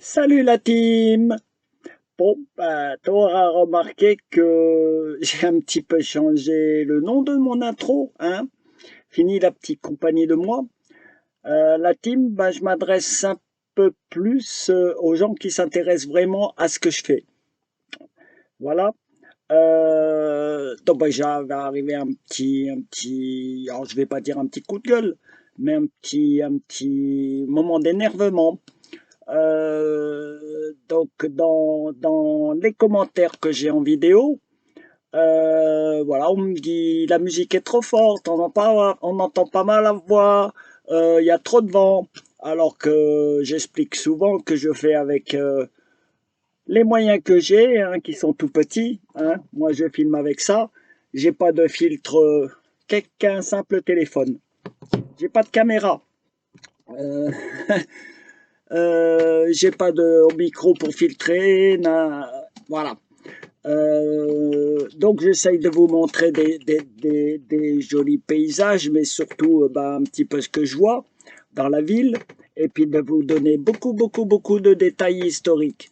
Salut la team! Bon, bah, t'auras remarqué que j'ai un petit peu changé le nom de mon intro, hein? Fini la petite compagnie de moi. La team, bah, je m'adresse un peu plus aux gens qui s'intéressent vraiment à ce que je fais. Voilà. Donc, bah, j'avais arrivé alors je vais pas dire un petit coup de gueule, mais un petit moment d'énervement. Donc dans les commentaires que j'ai en vidéo, voilà, on me dit la musique est trop forte, on entend pas mal la voix, il y a trop de vent, alors que j'explique souvent que je fais avec les moyens que j'ai, hein, qui sont tout petits, hein. Moi je filme avec ça, j'ai pas de filtre qu'un simple téléphone, j'ai pas de caméra. Euh, j'ai pas de micro pour filtrer, voilà. Donc j'essaye de vous montrer des jolis paysages, mais surtout bah, un petit peu ce que je vois dans la ville, et puis de vous donner beaucoup de détails historiques.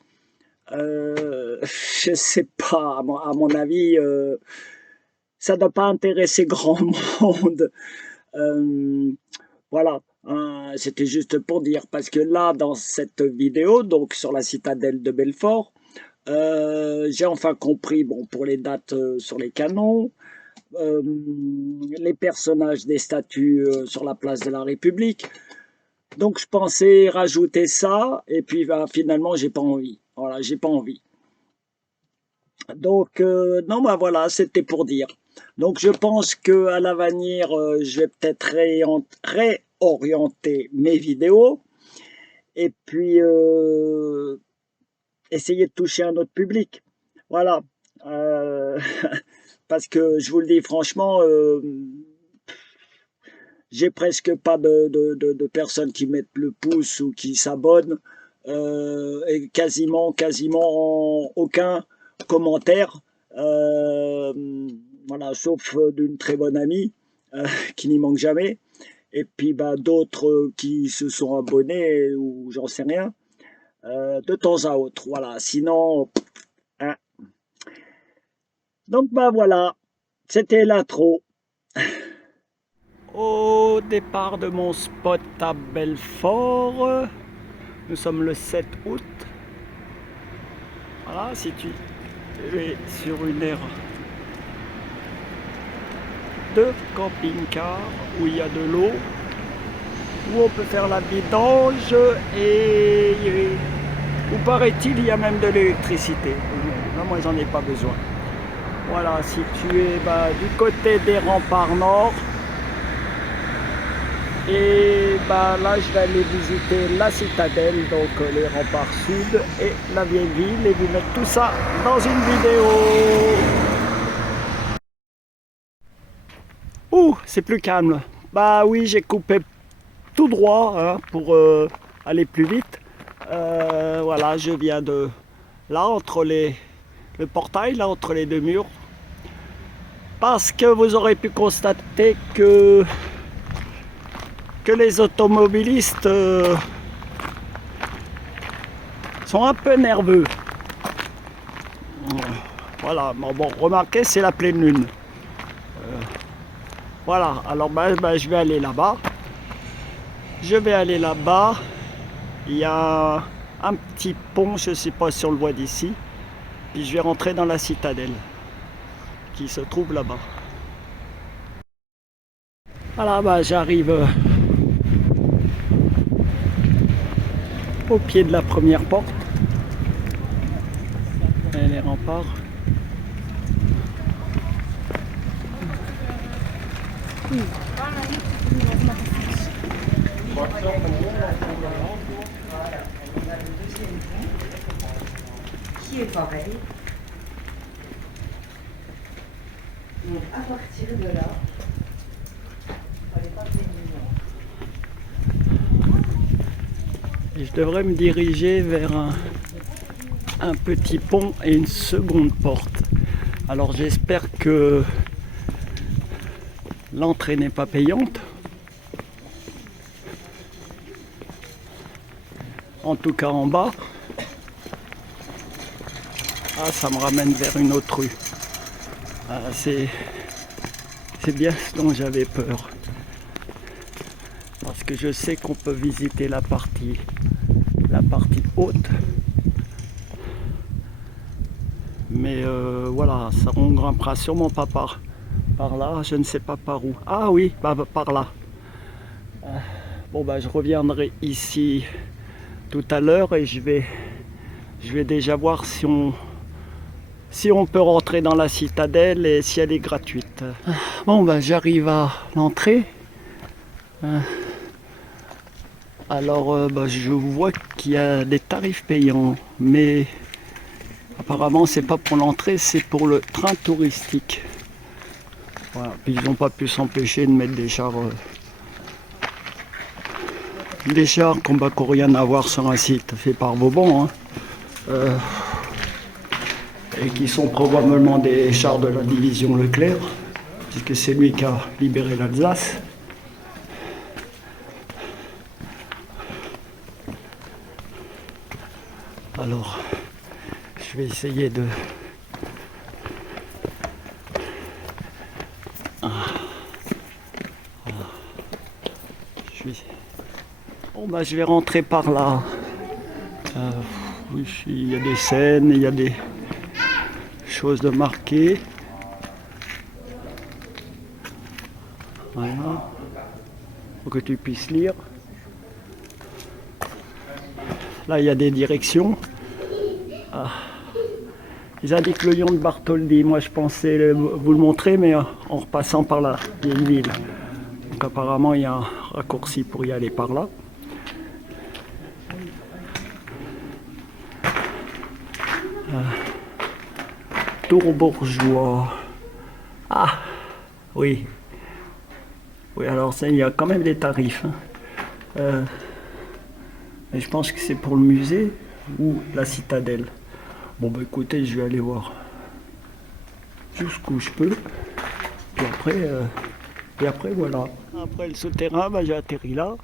Je sais pas, à mon avis, ça ne doit pas intéresser grand monde. Euh, voilà, hein, c'était juste pour dire, parce que là, dans cette vidéo, donc sur la citadelle de Belfort, j'ai enfin compris, bon, pour les dates sur les canons, euh, les personnages des statues sur la place de la République. Donc je pensais rajouter ça, et puis bah, finalement, j'ai pas envie. Voilà, j'ai pas envie. Donc, non, bah voilà, c'était pour dire. Donc, je pense que à l'avenir, je vais peut-être réorienter mes vidéos et puis essayer de toucher un autre public. Voilà. Euh, Parce que je vous le dis franchement, j'ai presque pas de personnes qui mettent le pouce ou qui s'abonnent, et quasiment aucun commentaire, euh, voilà, sauf d'une très bonne amie qui n'y manque jamais, et puis bah, d'autres qui se sont abonnés ou j'en sais rien, de temps à autre, voilà. Sinon, hein. Donc bah voilà, c'était l'intro. Au départ de mon spot à Belfort, nous sommes le 7 août. Voilà, situé sur une aire de camping-car où il y a de l'eau, où on peut faire la vidange et où paraît-il il y a même de l'électricité. Là, moi, j'en ai pas besoin. Voilà, situé bah, du côté des remparts nord. Et bah, là, je vais aller visiter la citadelle, donc les remparts sud et la vieille ville, et vous mettre tout ça dans une vidéo. Ouh, c'est plus calme. Bah oui, j'ai coupé tout droit hein, pour aller plus vite. Voilà, je viens de là, le portail, là, entre les deux murs. Parce que vous aurez pu constater que les automobilistes sont un peu nerveux. Voilà, bon, remarquez, c'est la pleine lune. Voilà, alors je vais aller là-bas. Je vais aller là-bas. Il y a un petit pont, je ne sais pas si on le voit d'ici. Puis je vais rentrer dans la citadelle qui se trouve là-bas. Voilà, bah, j'arrive au pied de la première porte. Et les remparts. Qui est pareil. Donc à partir de là, Et je devrais me diriger vers un petit pont et une seconde porte. Alors j'espère que l'entrée n'est pas payante. En tout cas en bas. Ah, ça me ramène vers une autre rue. Ah, c'est bien ce dont j'avais peur. Parce que je sais qu'on peut visiter la partie haute. Mais voilà, on ne grimpera sûrement pas par là, je ne sais pas par où. Ah oui, par là. Bon bah je reviendrai ici tout à l'heure et je vais déjà voir si on peut rentrer dans la citadelle et si elle est gratuite. Bon bah j'arrive à l'entrée. Alors bah, je vois qu'il y a des tarifs payants, mais apparemment c'est pas pour l'entrée, c'est pour le train touristique. Voilà. Puis ils n'ont pas pu s'empêcher de mettre des chars qui n'ont rien à voir sur un site fait par Vauban, hein. Et qui sont probablement des chars de la division Leclerc, puisque c'est lui qui a libéré l'Alsace. Alors, je vais essayer de... Bon bah je vais rentrer par là. Oui, il y a des scènes, il y a des choses de marquées. Voilà. Pour que tu puisses lire. Là il y a des directions. Ah. Ils indiquent le lion de Bartholdi. Moi je pensais vous le montrer, mais en repassant par la vieille ville. Donc apparemment il y a un raccourci pour y aller par là. Tourbourgeois. Ah oui. Oui, alors ça, il y a quand même des tarifs. Hein. Mais je pense que c'est pour le musée ou la citadelle. Bon bah écoutez, je vais aller voir jusqu'où je peux. Puis après voilà. Après le souterrain, bah, j'ai atterri là.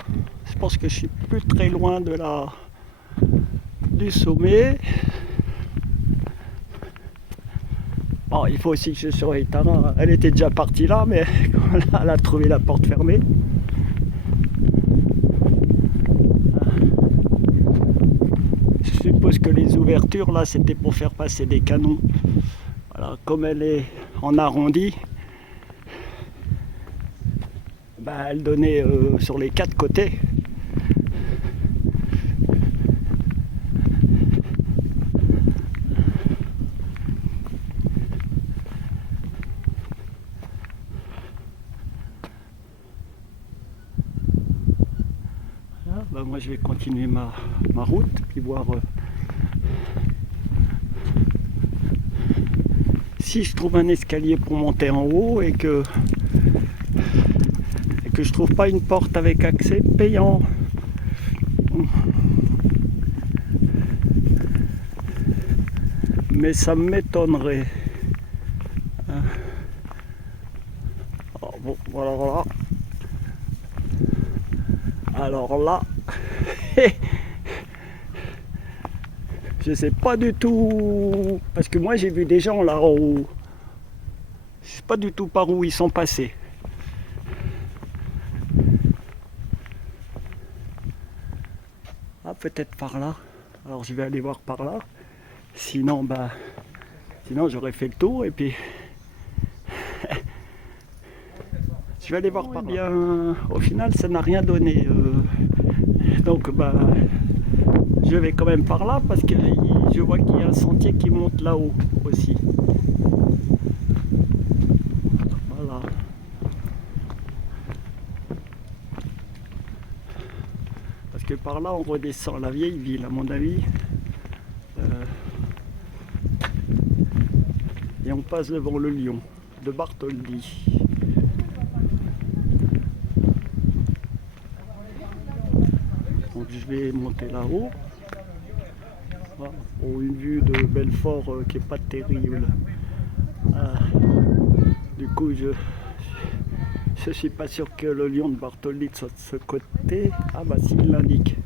Je pense que je suis plus très loin du sommet. Bon, il faut aussi que je surveille Tara. Elle était déjà partie là, mais elle a trouvé la porte fermée. Je suppose que les ouvertures là, c'était pour faire passer des canons. Voilà, comme elle est en arrondi, bah, elle donnait sur les 4 côtés. Bah, moi je vais continuer ma route puis voir si je trouve un escalier pour monter en haut et que je trouve pas une porte avec accès payant. Mais ça m'étonnerait. Oh, bon, voilà. Alors là, je sais pas du tout, parce que moi j'ai vu des gens là où je sais pas du tout par où ils sont passés. Ah, peut-être par là. Alors je vais aller voir par là. Sinon j'aurais fait le tour et puis je vais aller voir par là. Bien, au final ça n'a rien donné. Donc bah je vais quand même par là parce que je vois qu'il y a un sentier qui monte là-haut aussi. Voilà. Parce que par là on redescend la vieille ville à mon avis. Et on passe devant le lion de Bartholdi. Donc je vais monter là-haut. Voilà. Bon, une vue de Belfort qui n'est pas terrible. Du coup je suis pas sûr que le lion de Bartholdi soit de ce côté. Ah bah si, il l'indique.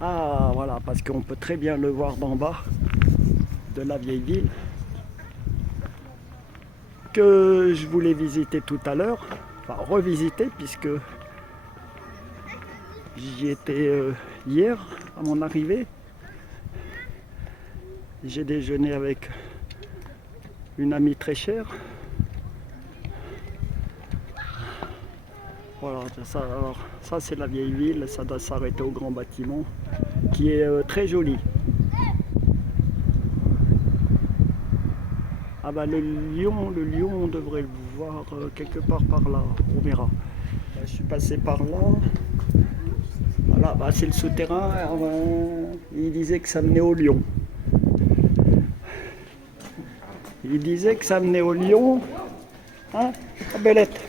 Ah voilà, parce qu'on peut très bien le voir d'en bas. de la vieille ville que je voulais visiter tout à l'heure, enfin revisiter puisque j'y étais hier à mon arrivée. J'ai déjeuné avec une amie très chère. Voilà, ça c'est la vieille ville, ça doit s'arrêter au grand bâtiment qui est très joli. Ah bah le lion on devrait le voir quelque part par là, on verra. Je suis passé par là. Voilà, bah c'est le souterrain. Il disait que ça menait au lion. Il disait que ça menait au lion. Hein, ah, Belette.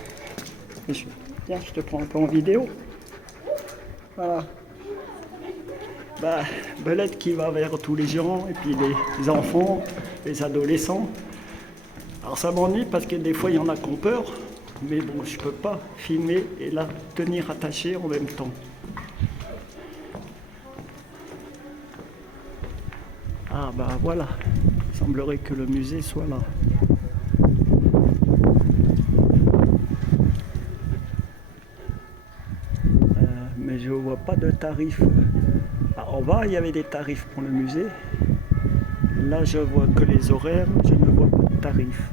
Tiens, je te prends un peu en vidéo. Voilà. Bah, Belette qui va vers tous les gens, et puis les enfants, les adolescents. Alors ça m'ennuie parce que des fois il y en a qui ont peur, mais bon, je peux pas filmer et la tenir attachée en même temps. Ah bah voilà, il semblerait que le musée soit là. Mais je vois pas de tarifs. En bas, il y avait des tarifs pour le musée. Là, je vois que les horaires, je ne vois pas de tarifs.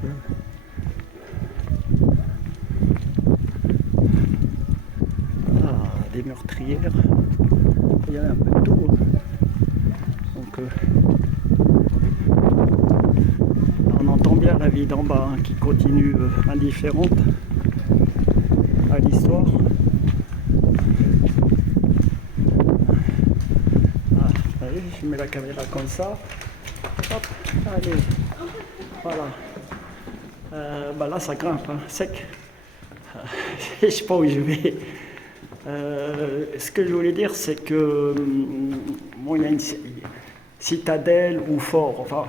Ah, des meurtrières. Il y a un peu de tout. Donc, on entend bien la vie d'en bas qui continue indifférente à l'histoire. Je mets la caméra comme ça. Hop, allez. Voilà. Bah là, ça grimpe, hein, sec. Je sais pas où je vais. Ce que je voulais dire, c'est que bon, il y a une citadelle ou fort. Enfin,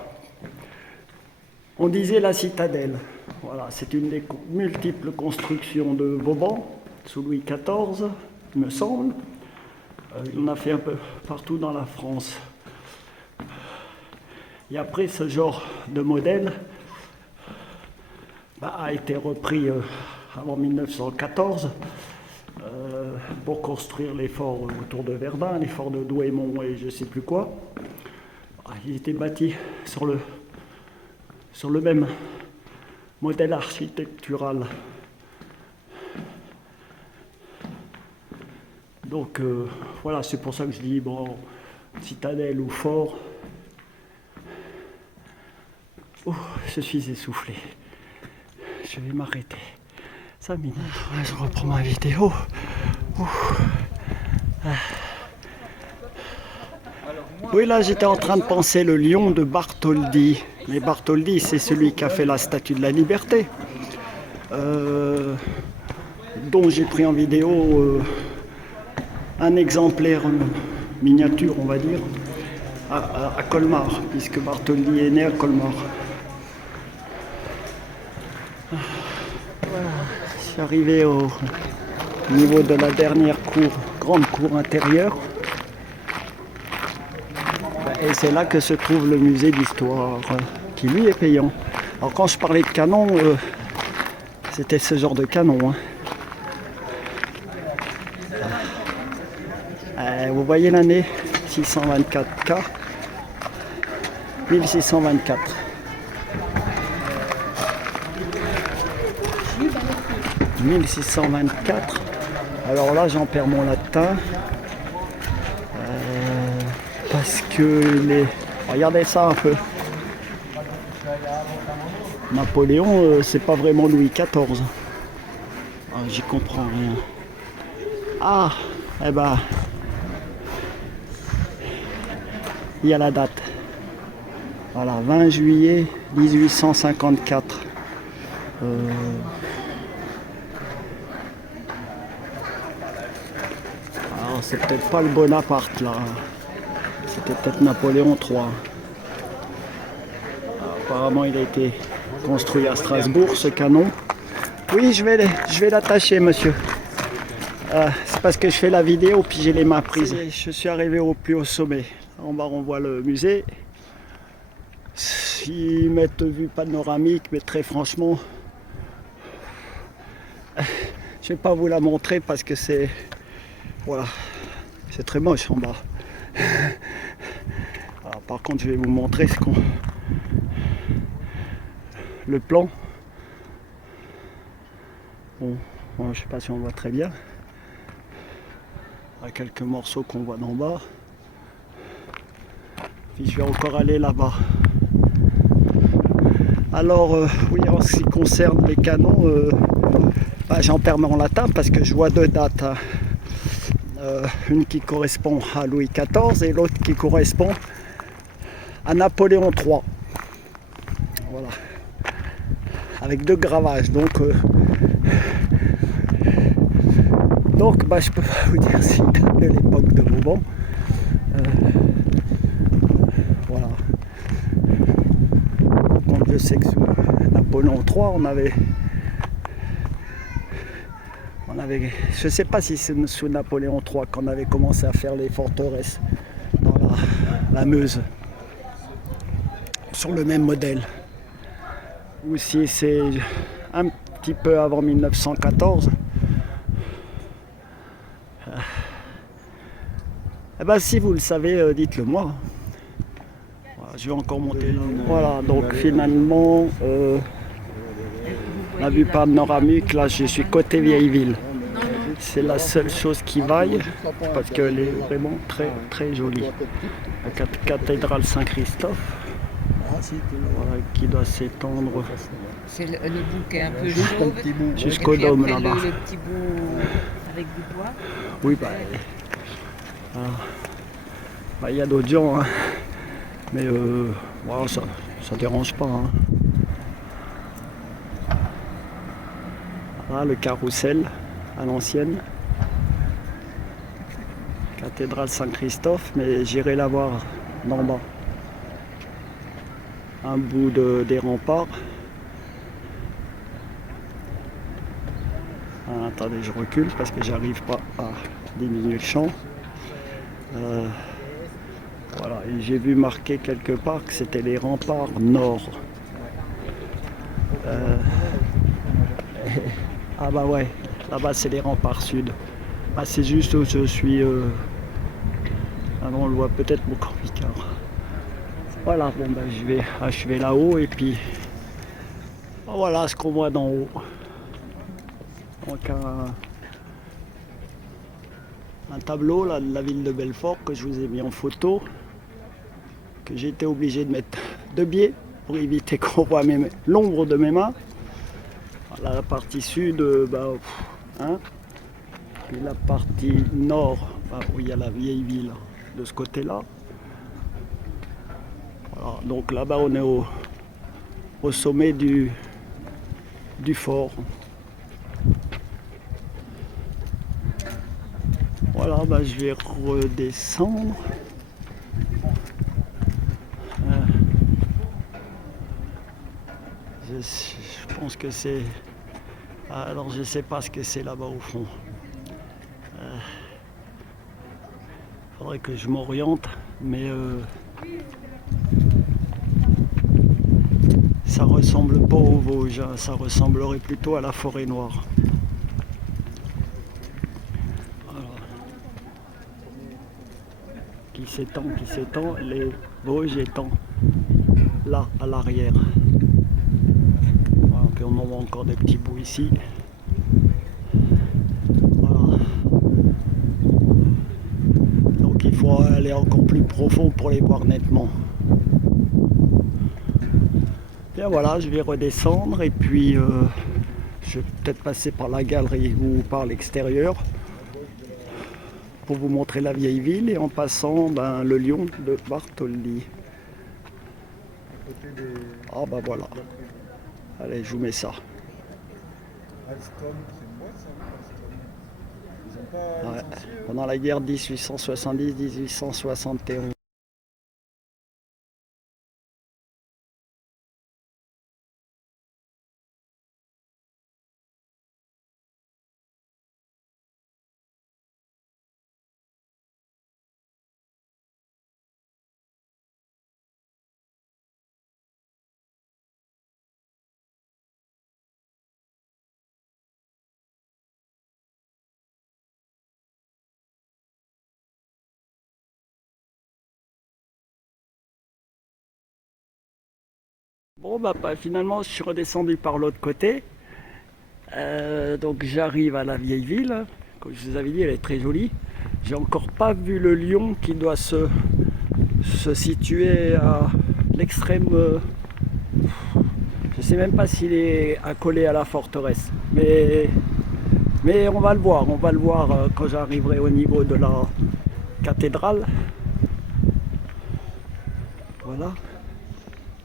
on disait la citadelle. Voilà, c'est une des multiples constructions de Vauban sous Louis XIV, il me semble. Il en a fait un peu partout dans la France. Et après, ce genre de modèle a été repris avant 1914 pour construire les forts autour de Verdun, les forts de Douaimont et je ne sais plus quoi. Il était bâti sur le même modèle architectural. Donc voilà, c'est pour ça que je dis, bon, citadelle ou fort. Oh, je suis essoufflé. Je vais m'arrêter. 5 minutes. Je reprends ma vidéo. Oui, là, j'étais en train de penser le lion de Bartholdi. Mais Bartholdi, c'est celui qui a fait la Statue de la Liberté. Dont j'ai pris en vidéo un exemplaire miniature, on va dire, à Colmar, puisque Bartholdi est né à Colmar. Voilà, je suis arrivé au niveau de la dernière grande cour intérieure. Et c'est là que se trouve le musée d'histoire, qui lui est payant. Alors quand je parlais de canon, c'était ce genre de canon. Vous voyez l'année 624K, 1624. « 1624 ». Alors là, j'en perds mon latin. Parce que regardez ça un peu. Napoléon, c'est pas vraiment Louis XIV. Ah, j'y comprends rien. Ah, eh ben, il y a la date. Voilà, 20 juillet 1854. Alors, c'est peut-être pas le Bonaparte là. C'était peut-être Napoléon III. Alors, apparemment, il a été construit à Strasbourg, ce canon. Oui, je vais l'attacher, monsieur. C'est parce que je fais la vidéo, puis j'ai les mains prises. Je suis arrivé au plus haut sommet. En bas, on voit le musée. Ils mettent vue panoramique, mais très franchement, je vais pas vous la montrer parce que c'est, voilà, c'est très moche en bas. Alors, par contre, je vais vous montrer le plan. Bon, je sais pas si on voit très bien. Il y a quelques morceaux qu'on voit d'en bas. Puis je vais encore aller là-bas. Alors, oui, en ce qui concerne les canons, j'en termine en latin parce que je vois deux dates. Hein. Une qui correspond à Louis XIV et l'autre qui correspond à Napoléon III. Voilà. Avec deux gravages. Donc, je peux pas vous dire si date de l'époque de Vauban. Voilà. Donc, je sais que sous Napoléon III, on avait, je sais pas si c'est sous Napoléon III qu'on avait commencé à faire les forteresses dans la Meuse, sur le même modèle, ou si c'est un petit peu avant 1914. Eh ben, si vous le savez, dites-le moi. Voilà, je vais encore monter là. Voilà, donc finalement, la vue panoramique, là je suis côté vieille ville. C'est la seule chose qui vaille parce qu'elle est vraiment très très jolie. La cathédrale Saint-Christophe, voilà, qui doit s'étendre. C'est le bout qui est un peu chauve. Jusqu'au dôme là-bas. Le petit bout avec du bois. Oui, il y a d'autres gens, hein. Mais voilà, ça dérange pas. Hein. Voilà, le carrousel à l'ancienne. Cathédrale Saint-Christophe, mais j'irai la voir d'en bas. Un bout des remparts. Ah, attendez, je recule parce que j'arrive pas à diminuer le champ. Voilà, et j'ai vu marquer quelque part que c'était les remparts nord. Ah bah ouais, là-bas c'est les remparts sud. Ah, c'est juste où je suis. Ah non, on le voit peut-être mon camping-car. Voilà, bon ben je vais achever là-haut et puis voilà ce qu'on voit d'en haut. Donc un tableau là, de la ville de Belfort que je vous ai mis en photo, que j'ai été obligé de mettre de biais pour éviter qu'on voit l'ombre de mes mains. Voilà, la partie sud, hein. Puis la partie nord, où il y a la vieille ville de ce côté-là. Voilà, donc là-bas on est au sommet du fort. Voilà, je vais redescendre. Je pense que c'est... Alors je sais pas ce que c'est là-bas au fond. Faudrait que je m'oriente, mais ça ressemble pas aux Vosges, hein. Ça ressemblerait plutôt à la forêt noire. Voilà. Qui s'étend, les Vosges étant là à l'arrière. Voilà, puis on en voit encore des petits bouts ici. Voilà. Donc il faut aller encore plus profond pour les voir nettement. Bien voilà, je vais redescendre et puis je vais peut-être passer par la galerie ou par l'extérieur pour vous montrer la vieille ville et en passant le lion de Bartholdi. Ah bah voilà. Allez, je vous mets ça. Ouais. Pendant la guerre 1870-1871. Bon, finalement, je suis redescendu par l'autre côté. Donc j'arrive à la vieille ville. Comme je vous avais dit, elle est très jolie. J'ai encore pas vu le lion qui doit se situer à l'extrême. Je sais même pas s'il est accolé à la forteresse. Mais on va le voir quand j'arriverai au niveau de la cathédrale. Voilà.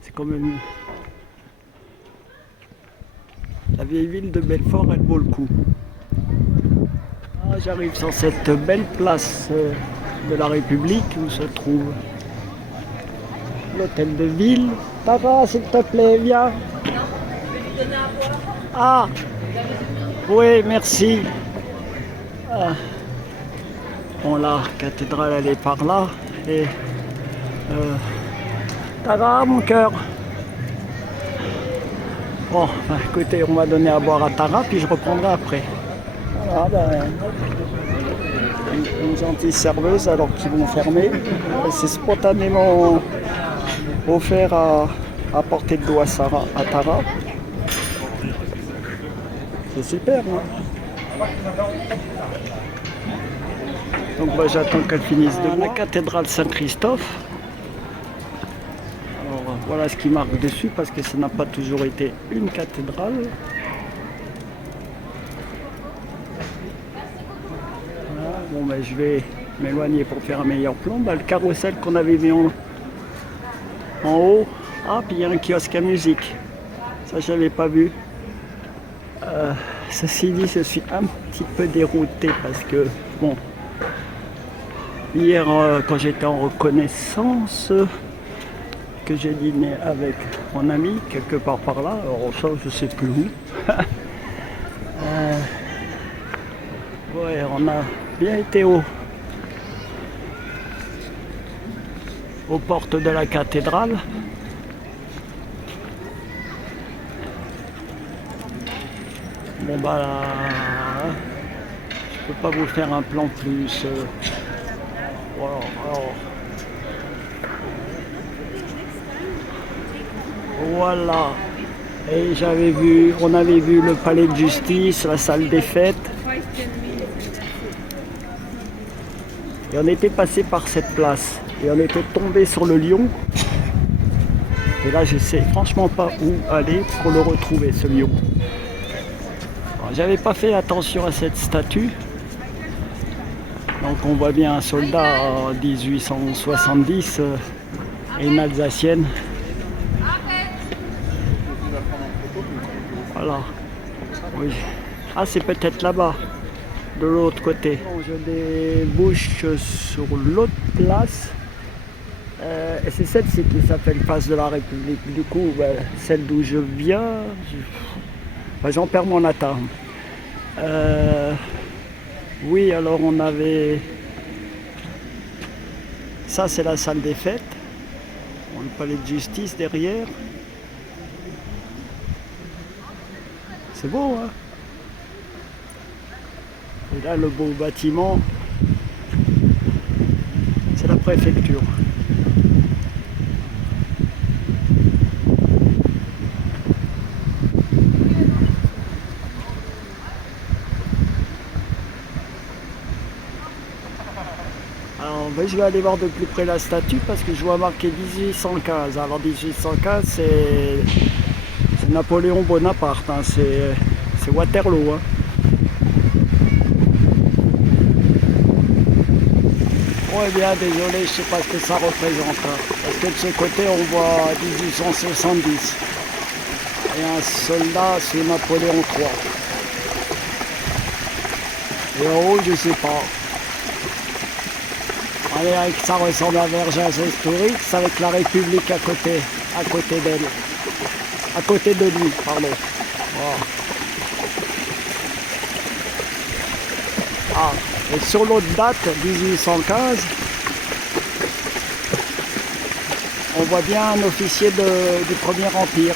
C'est comme la vieille ville de Belfort, elle vaut le coup. Ah, j'arrive sur cette belle place de la République où se trouve l'hôtel de ville. Tara, s'il te plaît, viens. Ah, oui, merci. Ah. Bon, la cathédrale, elle est par là. Et Tara, mon cœur. Bon, écoutez, on va donner à boire à Tara, puis je reprendrai après. Voilà, une gentille serveuse alors qu'ils vont fermer. C'est spontanément offert à portée de l'eau à Tara. C'est super, hein. Donc j'attends qu'elle finisse de boire. La cathédrale Saint-Christophe. Alors voilà ce qui marque dessus parce que ça n'a pas toujours été une cathédrale. Voilà, bon je vais m'éloigner pour faire un meilleur plan. Le carrousel qu'on avait mis en haut. Ah, puis il y a un kiosque à musique. Ça, je n'avais pas vu. Ceci dit, je suis un petit peu dérouté parce que, bon, hier, quand j'étais en reconnaissance, que j'ai dîné avec mon ami, quelque part par là, alors ça, je sais plus où. Ouais, on a bien été aux portes de la cathédrale. Bon je peux pas vous faire un plan plus. Voilà, alors. Voilà. Et on avait vu le palais de justice, la salle des fêtes. Et on était passé par cette place. Et on était tombé sur le lion. Et là, je sais franchement pas où aller pour le retrouver, ce lion. J'avais pas fait attention à cette statue. Donc on voit bien un soldat en 1870 et une Alsacienne. Voilà. Oui. Ah, c'est peut-être là-bas, de l'autre côté. Bon, je débouche sur l'autre place. Et c'est celle-ci qui s'appelle Place de la République. Du coup, celle d'où je viens, j'en perds mon latin. Oui, alors on avait... Ça, c'est la salle des fêtes. On le palais de justice derrière. C'est beau, hein? Et là, le beau bâtiment, c'est la préfecture. Alors, je vais aller voir de plus près la statue parce que je vois marqué 1815. Alors 1815, c'est Napoléon Bonaparte, hein. C'est Waterloo, hein. Ouais, bien, désolé, je sais pas ce que ça représente, hein. Parce que de ce côté, on voit 1870. Et un soldat, c'est Napoléon III. Et en haut, je sais pas. Allez, avec ça ressemble à Vergès historique, c'est avec la République à côté d'elle. À côté de lui, pardon. Voilà. Ah, et sur l'autre date, 1815, on voit bien un officier du Premier Empire.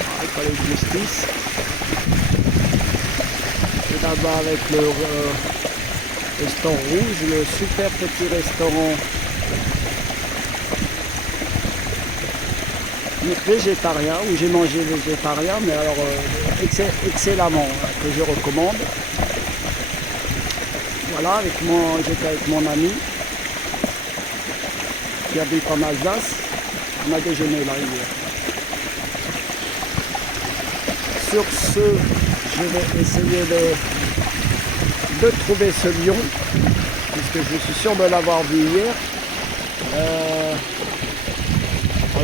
Ah, le palais de justice. là-bas avec le restaurant rouge, le super petit restaurant végétarien, où j'ai mangé végétarien, mais alors excellemment, que je recommande. Voilà, j'étais avec mon ami qui habite en Alsace. On a déjeuné là hier. Sur ce, je vais essayer de trouver ce lion, puisque je suis sûr de l'avoir vu hier.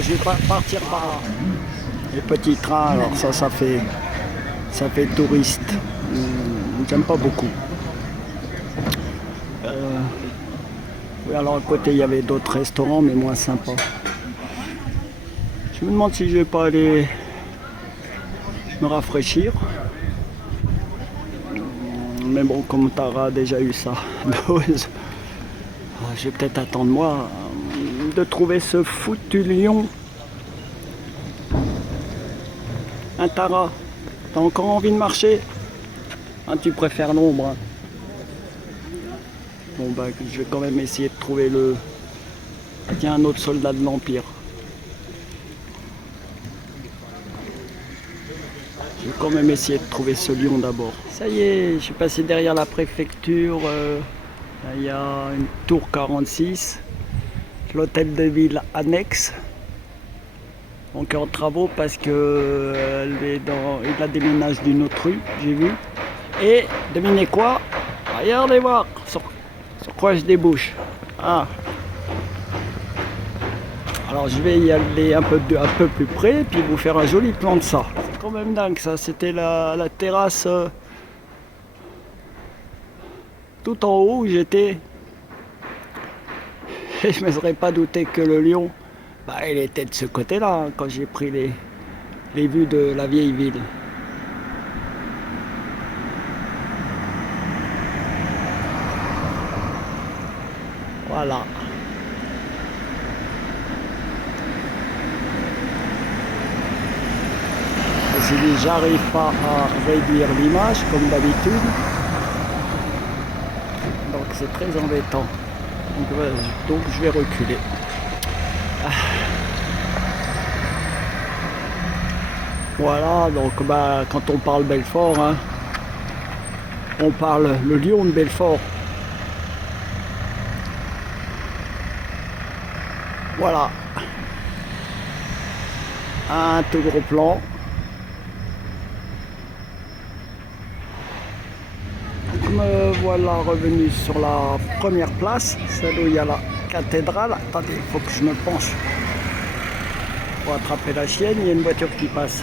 Je vais partir par là. Les petits trains, alors ça fait touriste. J'aime pas beaucoup. Oui, alors à côté il y avait d'autres restaurants, mais moins sympas. Je me demande si je vais pas aller me rafraîchir. Mais bon, comme Tara a déjà eu sa dose, je vais peut-être attendre moi de trouver ce foutu lion. Hein, Tara, t'as encore envie de marcher? Hein, tu préfères l'ombre, hein. Bon bah je vais quand même essayer de trouver le... Ah, tiens, un autre soldat de l'Empire. Je vais quand même essayer de trouver ce lion d'abord. Ça y est, je suis passé derrière la préfecture. Là, il y a une tour 46. L'hôtel de ville annexe. Donc en travaux parce que il la déménage d'une autre rue, j'ai vu. Et devinez quoi? Regardez voir sur quoi je débouche. Ah. Alors je vais y aller un peu plus près et puis vous faire un joli plan de ça. C'est quand même dingue ça, c'était la terrasse tout en haut où j'étais. Et je ne me serais pas douté que le lion, il était de ce côté-là, hein, quand j'ai pris les vues de la vieille ville. Voilà. Je me suis dit, j'arrive pas à réduire l'image comme d'habitude. Donc c'est très embêtant. Donc je vais reculer. Voilà, donc quand on parle Belfort, hein, on parle le lion de Belfort. Voilà. Un tout gros plan. Donc me voilà revenu sur la première place, celle où il y a la cathédrale. Attendez, il faut que je me penche pour attraper la chienne, il y a une voiture qui passe.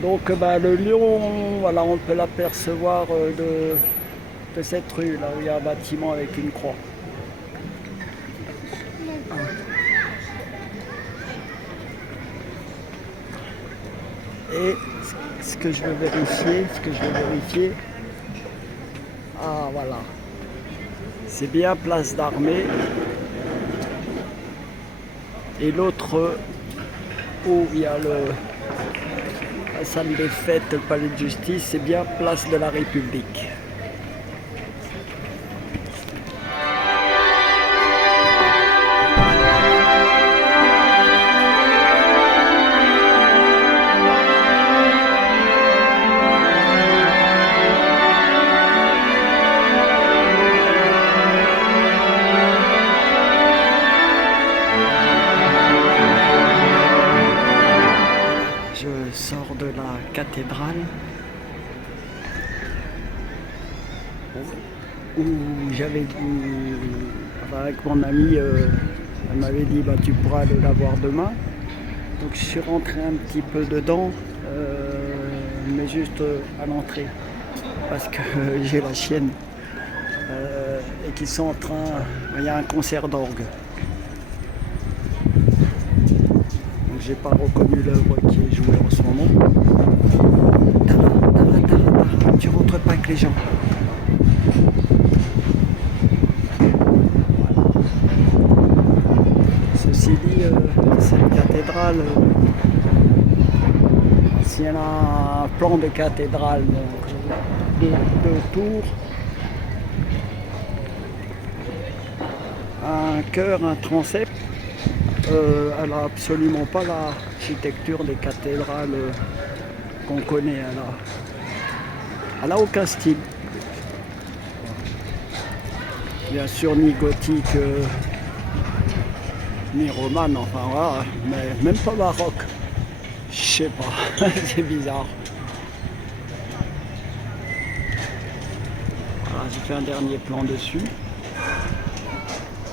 Donc le lion, voilà, on peut l'apercevoir de cette rue, là où il y a un bâtiment avec une croix. Et ce que je vais vérifier, ah voilà, c'est bien place d'Armée. Et l'autre où il y a la salle des fêtes, le palais de justice, c'est bien place de la République. Sort de la cathédrale où j'avais dit avec mon ami, elle m'avait dit tu pourras aller la voir demain. Donc je suis rentré un petit peu dedans, mais juste à l'entrée parce que j'ai la chienne et qu'ils sont en train, il y a un concert d'orgue. J'ai pas reconnu l'œuvre qui est jouée en ce moment. Tara, tu rentres pas avec les gens. Voilà. Ceci dit, cette cathédrale, s'il y en a un plan de cathédrale, donc, de tours, un chœur, un transept. Elle n'a absolument pas l'architecture des cathédrales qu'on connaît. Elle a aucun style. Bien sûr, ni gothique, ni romane, enfin voilà, mais même pas baroque. Je sais pas, c'est bizarre. Voilà, j'ai fait un dernier plan dessus.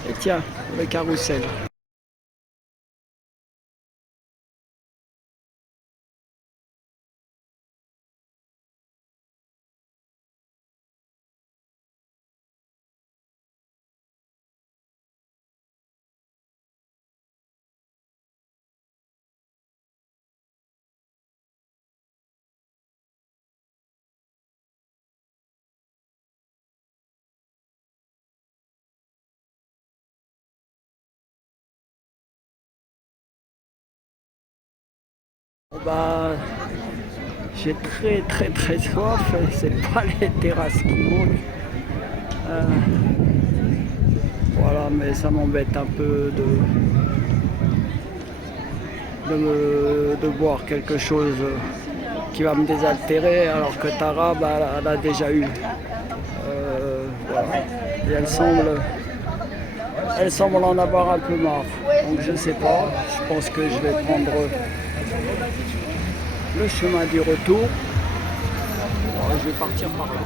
Et tiens, le carrousel. Bah, j'ai très soif, c'est pas les terrasses qui montent. Voilà, mais ça m'embête un peu de boire quelque chose qui va me désaltérer alors que Tara, bah, elle a déjà eu. Voilà. Et elle semble en avoir un peu marre. Donc je sais pas, je pense que je vais prendre le chemin du retour. Alors, je vais partir par là.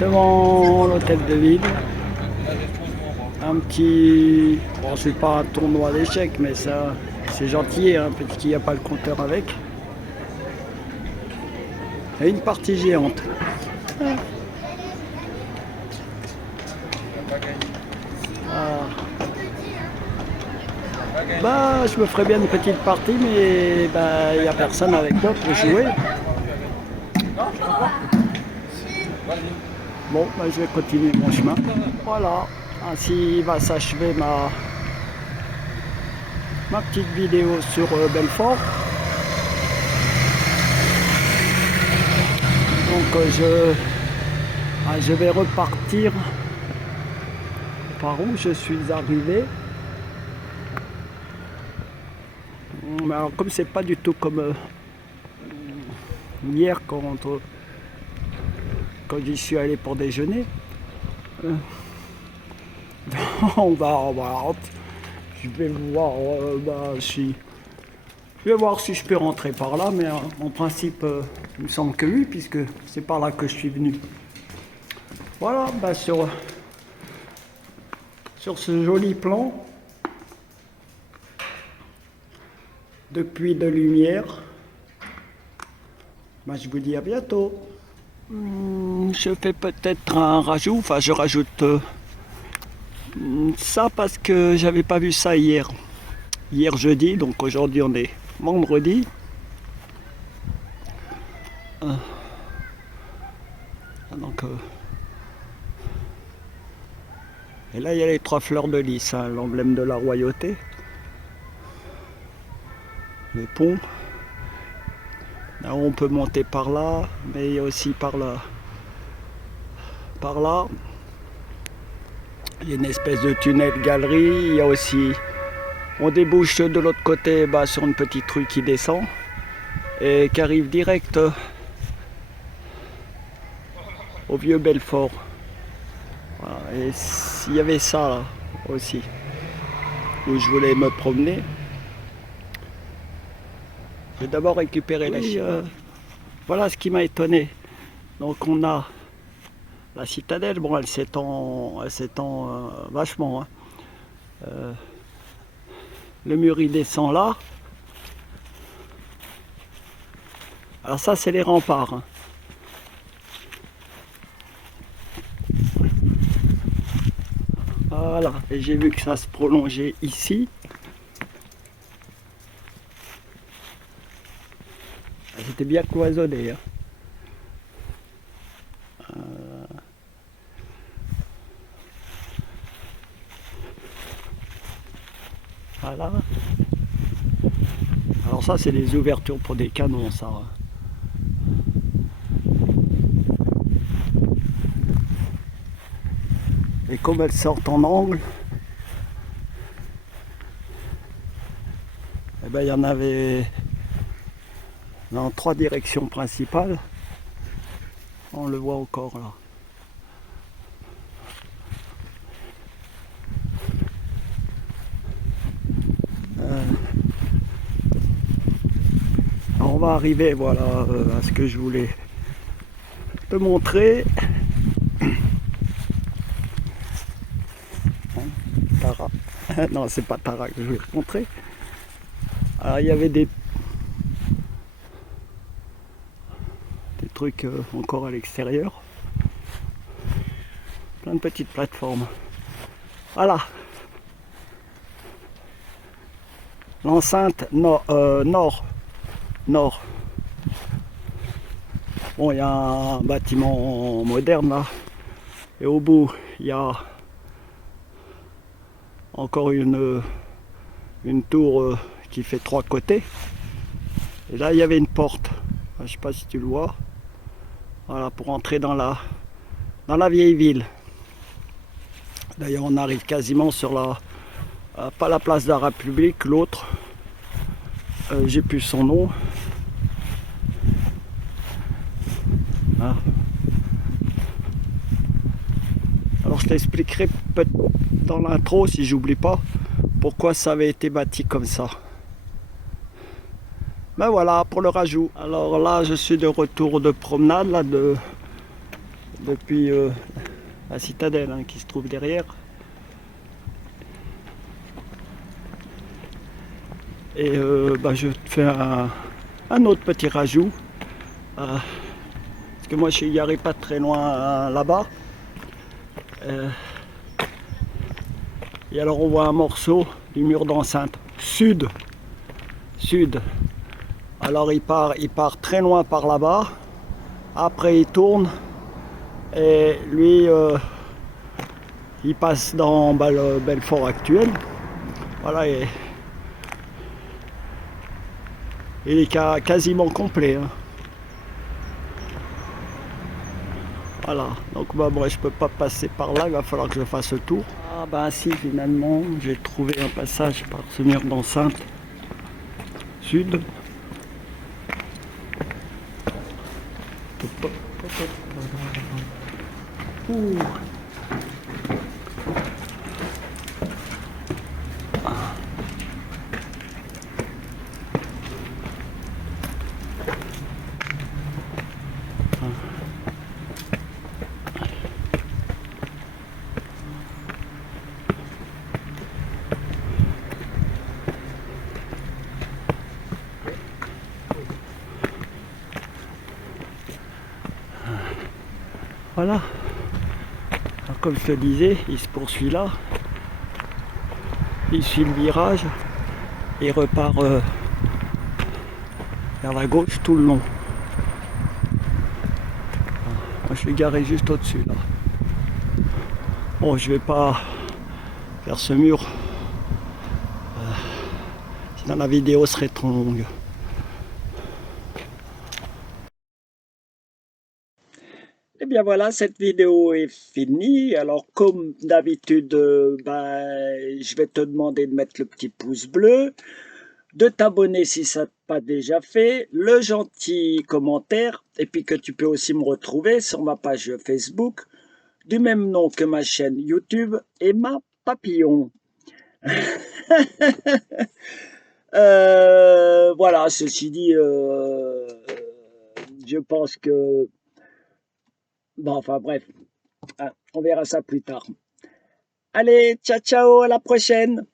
Devant l'hôtel de ville. Un petit... Bon, c'est pas un tournoi d'échecs, mais ça, c'est gentil, hein, petit qu'il n'y a pas le compteur avec. Et une partie géante. Ah. Bah, je me ferais bien une petite partie, mais bah, il n'y a personne avec moi pour jouer. Bon, bah, je vais continuer mon chemin. Voilà, ainsi va s'achever ma petite vidéo sur Belfort. Donc je vais repartir par où je suis arrivé. Mais alors comme c'est pas du tout comme hier quand j'y suis allé pour déjeuner, je vais voir je vais voir si je peux rentrer par là, mais en principe il me semble que oui, puisque c'est par là que je suis venu. Voilà, bah, sur ce joli plan de Puy de Lumière, bah, je vous dis à bientôt. Je fais peut-être un rajout, enfin je rajoute ça parce que j'avais pas vu ça hier jeudi, donc aujourd'hui on est vendredi. Donc, et là il y a les 3 fleurs de lys, hein, l'emblème de la royauté, le pont. Là, on peut monter par là, mais il y a aussi par là. Il y a une espèce de tunnel-galerie. Il y a aussi, on débouche de l'autre côté sur une petite rue qui descend et qui arrive direct au vieux Belfort. Voilà. Et il y avait ça là aussi, où je voulais me promener. J'ai d'abord récupéré la chienne. Voilà ce qui m'a étonné. Donc on a la citadelle, bon elle s'étend vachement. Hein. Le mur il descend là. Alors ça c'est les remparts. Hein. Voilà, et j'ai vu que ça se prolongeait ici. C'était bien cloisonné. Hein. Voilà. Alors ça c'est les ouvertures pour des canons, ça. Et comme elles sortent en angle, eh ben, il y en avait dans 3 directions principales. On le voit encore là. On va arriver voilà, à ce que je voulais te montrer. Tara. Non, c'est pas Tara que je vais te montrer. Alors, il y avait des trucs encore à l'extérieur. Plein de petites plateformes. Voilà. L'enceinte nord. Nord. Bon, il y a un bâtiment moderne là. Et au bout, il y a encore une tour qui fait 3 côtés. Et là, il y avait une porte. Je ne sais pas si tu le vois. Voilà, pour entrer dans la vieille ville. D'ailleurs, on arrive quasiment sur pas la place de la République, l'autre. J'ai plus son nom. Ah. Alors, je t'expliquerai peut-être dans l'intro, si j'oublie pas, pourquoi ça avait été bâti comme ça. Ben voilà, pour le rajout. Alors là, je suis de retour de promenade, là, depuis la citadelle hein, qui se trouve derrière. Et je te fais un autre petit rajout. Parce que moi, je suis garé pas très loin là-bas. Et alors, on voit un morceau du mur d'enceinte. Sud. Alors, il part très loin par là-bas. Après, il tourne. Et lui, il passe dans le Belfort actuel. Voilà, et il est quasiment complet. Hein. Voilà, donc moi je peux pas passer par là, il va falloir que je fasse le tour. Ah bah si, finalement, j'ai trouvé un passage par ce mur d'enceinte sud. Ouh. Voilà. Alors, comme je te disais, il se poursuit là. Il suit le virage et repart vers la gauche tout le long. Moi, je suis garé juste au-dessus là. Bon, je vais pas faire ce mur, sinon la vidéo serait trop longue. Et bien voilà, cette vidéo est finie. Alors comme d'habitude, je vais te demander de mettre le petit pouce bleu, de t'abonner si ça n'est pas déjà fait, le gentil commentaire, et puis que tu peux aussi me retrouver sur ma page Facebook, du même nom que ma chaîne YouTube, Emma Papillon. Voilà, ceci dit, je pense que... Bon, enfin bref, hein, on verra ça plus tard. Allez, ciao ciao, à la prochaine.